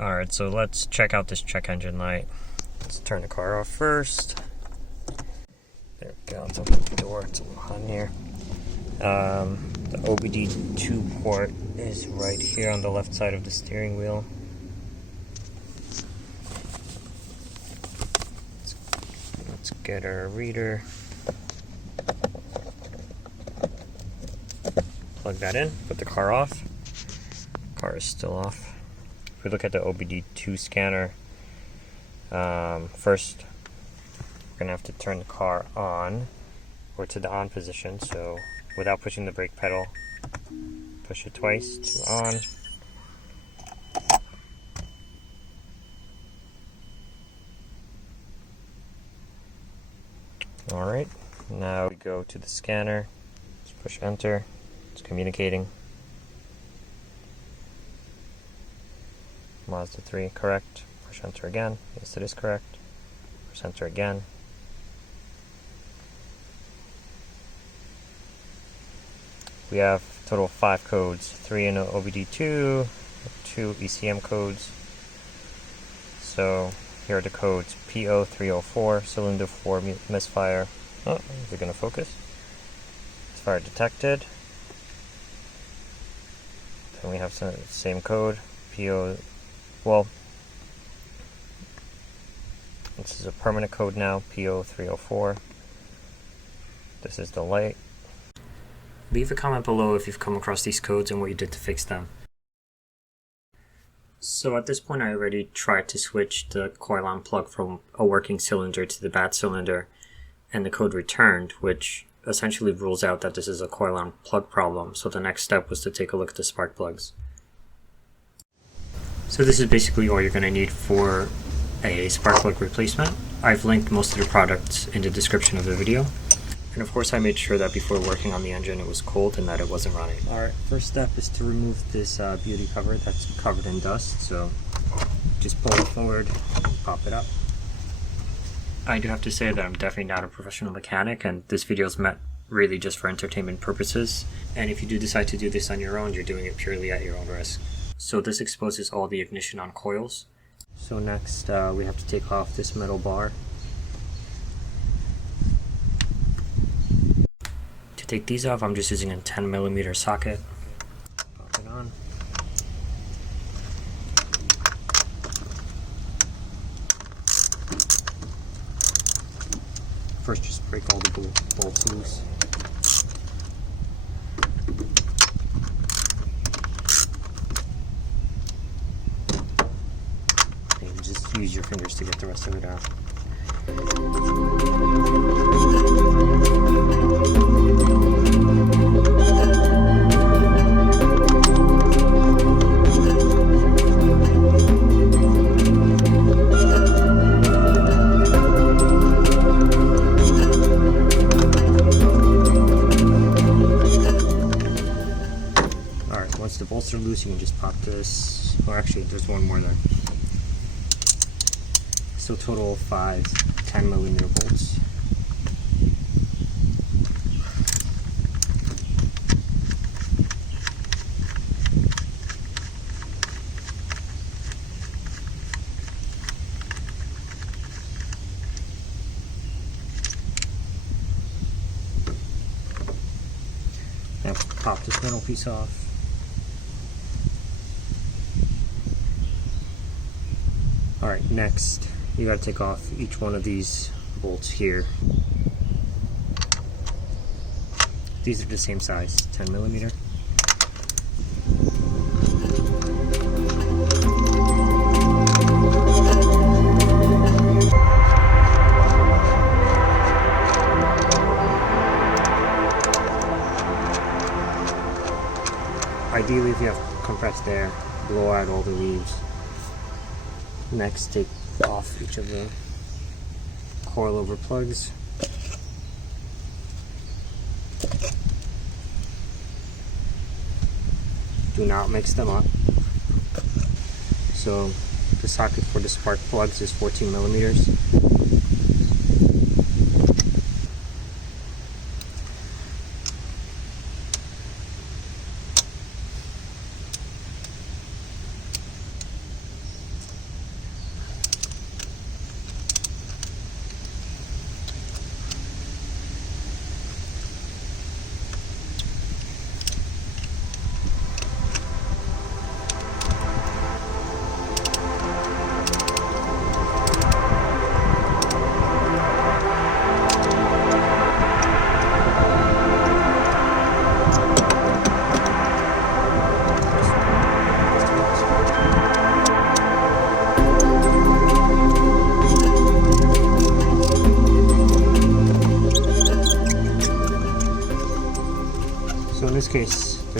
Alright, so let's check out this check engine light. Let's turn the car off first. There we go, let's open the door, it's a little hot in here. The OBD2 port is right here on the left side of the steering wheel. Let's get our reader. Plug that in, put the car off. Car is still off. If we look at the OBD2 scanner, first we're going to have to turn the car on, or to the on position, so without pushing the brake pedal, push it twice to on. Alright, now we go to the scanner, let's push enter, it's communicating. Mazda 3, correct. Push enter again. Yes, it is correct. Push enter again. We have a total of 5 codes, 3 in OBD2, 2 ECM codes. So here are the codes: PO304, cylinder 4 misfire. Oh, is it going to focus? Misfire detected. Then we have the same code, PO. Well, this is a permanent code now, PO304. This is the light. Leave a comment below if you've come across these codes and what you did to fix them. So at this point I already tried to switch the coil on plug from a working cylinder to the bad cylinder, and the code returned, which essentially rules out that this is a coil on plug problem. So the next step was to take a look at the spark plugs. So this is basically all you're going to need for a spark plug replacement. I've linked most of the products in the description of the video. And of course I made sure that before working on the engine it was cold and that it wasn't running. Alright, first step is to remove this beauty cover that's covered in dust. So just pull it forward, pop it up. I do have to say that I'm definitely not a professional mechanic, and this video is meant really just for entertainment purposes. And if you do decide to do this on your own, you're doing it purely at your own risk. So this exposes all the ignition on coils. So next we have to take off this metal bar. To take these off, I'm just using a 10mm socket. Pop it on. First just break all the bolts loose. Use your fingers to get the rest of it out. Alright, once the bolts are loose, you can just pop this, or actually there's one more there. So total of 5 10mm bolts. Now pop this middle piece off. Alright, next you got to take off each one of these bolts here. These are the same size, 10mm. Ideally, if you have compressed air, blow out all the leaves. Next, take off each of the coilover plugs. Do not mix them up. So the socket for the spark plugs is 14mm.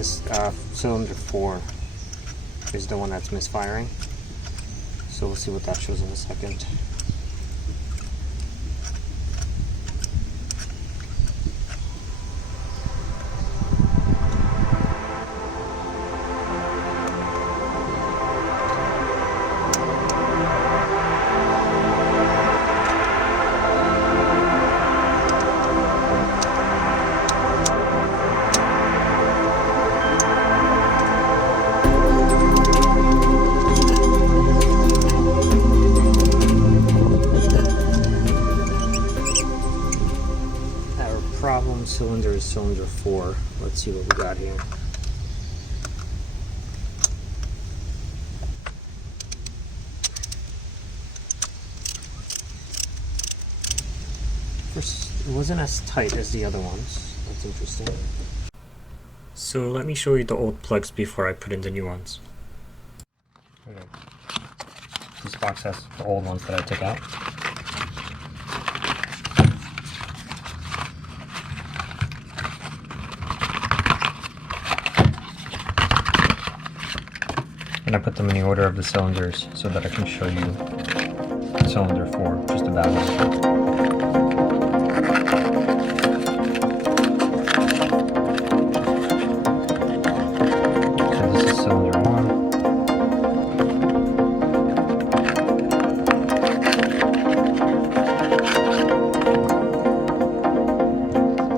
This cylinder 4 is the one that's misfiring, so we'll see what that shows in a second. Problem cylinder is cylinder 4. Let's see what we got here. First, it wasn't as tight as the other ones. That's interesting. So let me show you the old plugs before I put in the new ones. Okay. This box has the old ones that I took out. And I put them in the order of the cylinders so that I can show you cylinder 4, just about it. So this is cylinder 1.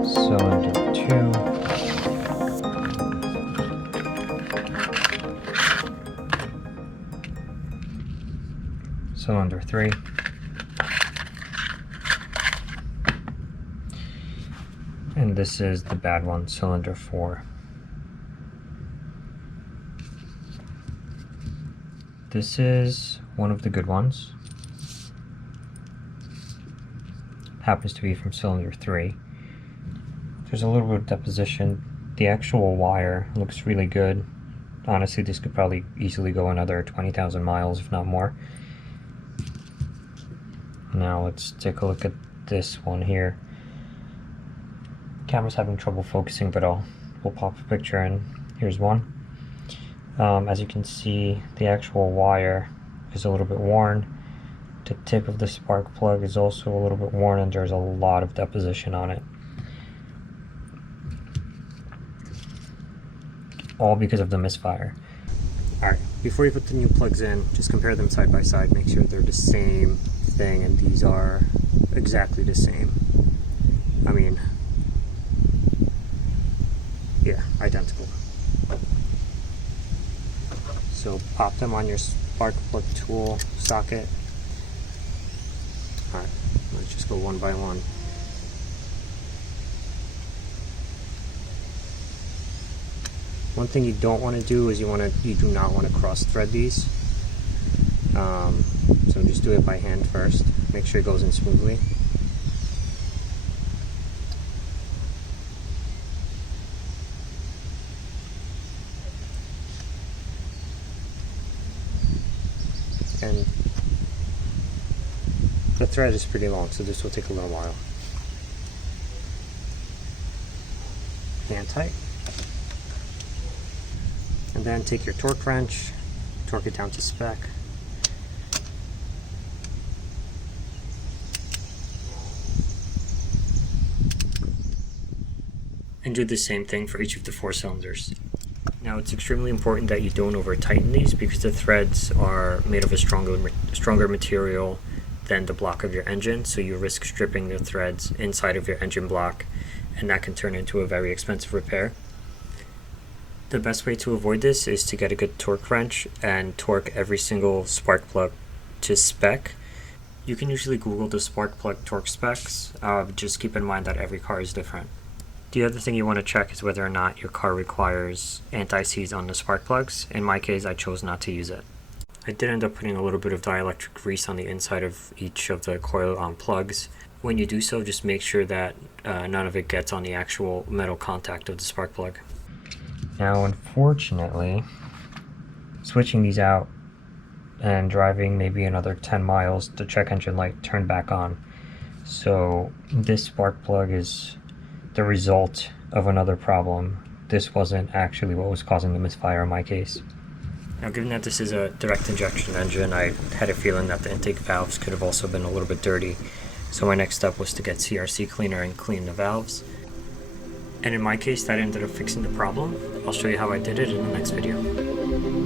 Cylinder 2. Cylinder 3, and this is the bad one, cylinder 4. This is one of the good ones. Happens to be from cylinder 3. There's a little bit of deposition. The actual wire looks really good. Honestly, this could probably easily go another 20,000 miles, if not more. Now let's take a look at this one here. Camera's having trouble focusing, but we'll pop a picture in. Here's one. As you can see, the actual wire is a little bit worn. The tip of the spark plug is also a little bit worn, and there's a lot of deposition on it. All because of the misfire. Alright, before you put the new plugs in, just compare them side by side, make sure they're the same thing, and these are exactly the same. I mean, yeah, identical. So pop them on your spark plug tool socket. Alright, let's just go one by one. One thing you don't want to do is you do not want to cross thread these. So just do it by hand first. Make sure it goes in smoothly. And the thread is pretty long, so this will take a little while. Hand tight. And then take your torque wrench, torque it down to spec. And do the same thing for each of the 4 cylinders. Now it's extremely important that you don't over tighten these, because the threads are made of a stronger material than the block of your engine, so you risk stripping the threads inside of your engine block, and that can turn into a very expensive repair. The best way to avoid this is to get a good torque wrench and torque every single spark plug to spec. You can usually Google the spark plug torque specs, just keep in mind that every car is different. The other thing you want to check is whether or not your car requires anti-seize on the spark plugs. In my case, I chose not to use it. I did end up putting a little bit of dielectric grease on the inside of each of the coil plugs. When you do so, just make sure that none of it gets on the actual metal contact of the spark plug. Now, unfortunately, switching these out and driving maybe another 10 miles, the check engine light turned back on. So this spark plug is the result of another problem. this wasn't actually what was causing the misfire in my case. Now, given that this is a direct injection engine, I had a feeling that the intake valves could have also been a little bit dirty. So my next step was to get CRC cleaner and clean the valves. And in my case, that ended up fixing the problem. I'll show you how I did it in the next video.